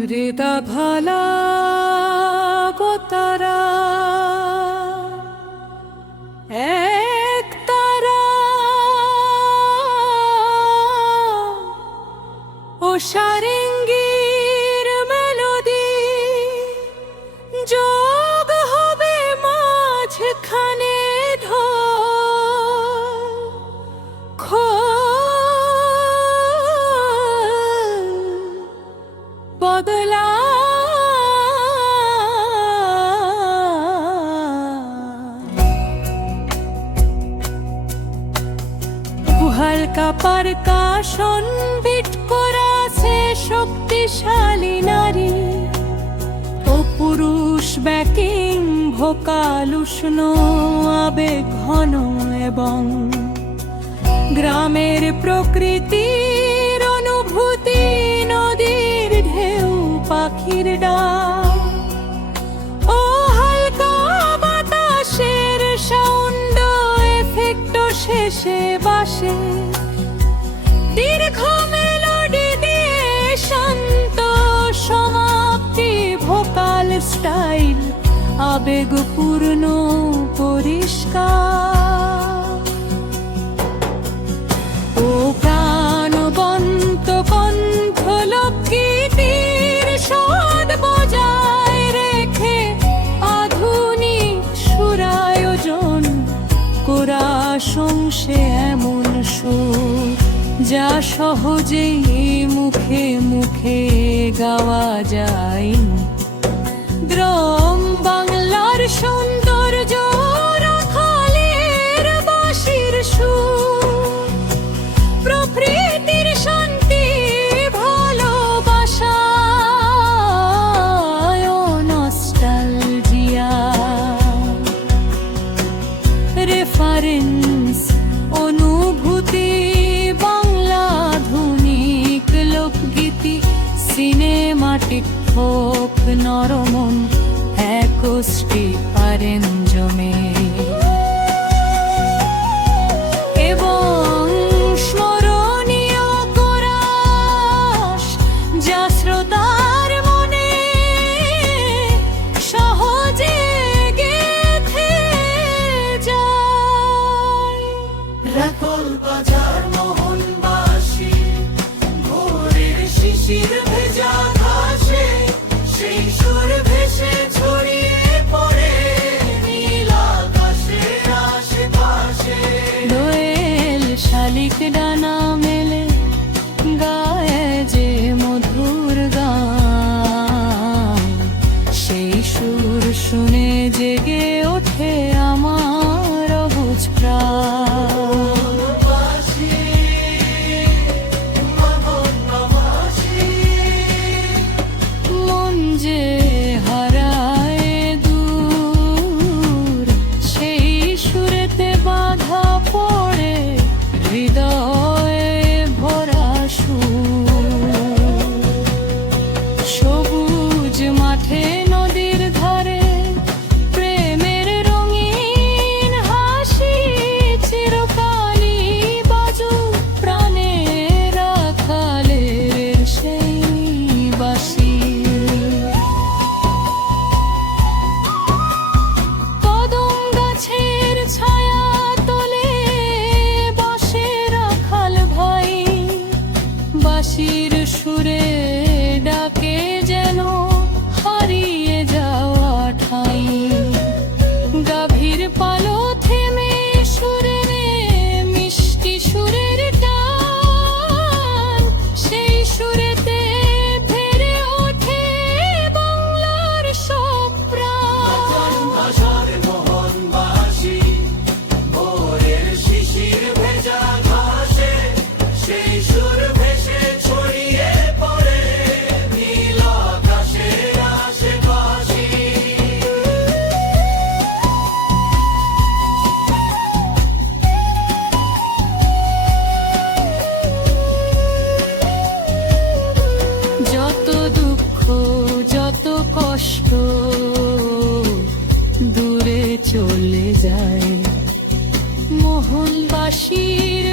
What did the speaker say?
হৃদা ভালা তারা এক তারা ও সারেঙ্গীর মেলোডি যোগ হবে মাঝখানে বদলা হালকা পারকাশন বিট করা আছে শক্তিশালী নারী ও পুরুষ ব্যাকিং ভোকাল উষ্ণ আবেগ ঘন এবং গ্রামের প্রকৃতির অনুভূতি নদীর ঢেউ পাখির ডাক ও হালকা বাতাসের সাউন্ড এফেক্ট শেষে বাসে দীর্ঘ মেলোডি দিয়ে শান্ত সমাপ্তি ভোকাল স্টাইল আবেগপূর্ণ পরিষ্কার ও প্রাণবন্ত কণ্ঠলক্ষীটির স্বাদ বজায় রেখে আধুনিক সুরায়োজন করা সংসে এমন সুর যা সহজেই মুখে মুখে গাওয়া যায় গ্রাম বাংলার সৌন্দর্য রাখালের বাঁশির সুর প্রকৃতির শান্তি ভালোবাসা ও নস্টালজিয়া রেফারেন্স অনুভূতি বাংলা আধুনিক লোকগীতি সিনেমাটিক ফোক নরমন অ্যাকোস্টিক অ্যারেঞ্জমেন্ট এবং স্মরণীয় কোরাস যা শ্রোতার মনে সহজে গেঁথে যায় রাখল বাজার মোহনবাসী ভোরের শিশির ভেজা ঘাসে সেই সুর ভেসে ছড়িয়ে পড়ে নীল আকাশের আশেপাশে দোয়েল শালিক ডানা মেলে গায়ে যে মধুর গান সেই সুর শুনে জেগে ওঠে আমার অবুঝ প্রাণ মন যে হারায় দূর সেই সুরেতে বাধা পড়ে হৃদয়ে ভরা সুর সবুজ মাঠে নদীর ধারে প্রেমের রঙিন হাসি চিরকালই বাজুক প্রাণে রাখালের সেই বাঁশি কদম গাছের ছায়া তলে বসে রাখাল ভাই বাঁশির সুরে ডাকে যেন হারিয়ে যাওয়া ঠাই গাভীর পালো থেমে সুরে রে মিষ্টি সুরের টান সেই সুরেতে ভেড়ে ওঠে বাংলার সব প্রাণ ভাষার মোহনবাসী ভোরের শিশির ভেজা ঘাসে সেই সুর ভেসে ছড়িয়ে পড়ে নীল আকাশের আশেপাশে যত দুঃখ যত কষ্ট দূরে চলে যায় মোহনবাসীর